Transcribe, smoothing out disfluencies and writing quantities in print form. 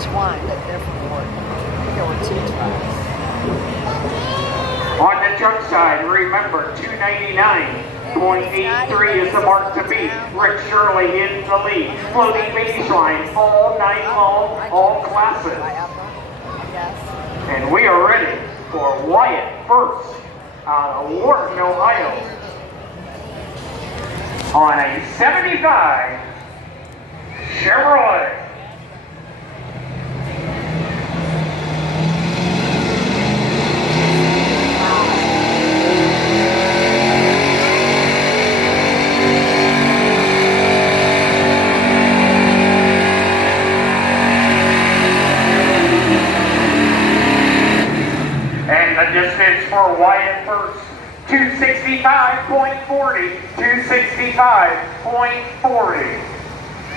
Richland, look, they're from Oregon. There were 2 trucks. On the truck side, remember 299.83 is the mark to beat. Rick Shirley in the lead. Floating baseline all night long, all classes. And we are ready for Wyatt first out of Wharton, Ohio. On a 75 Chevrolet. And the distance for Wyatt first, 265.40, 265.40.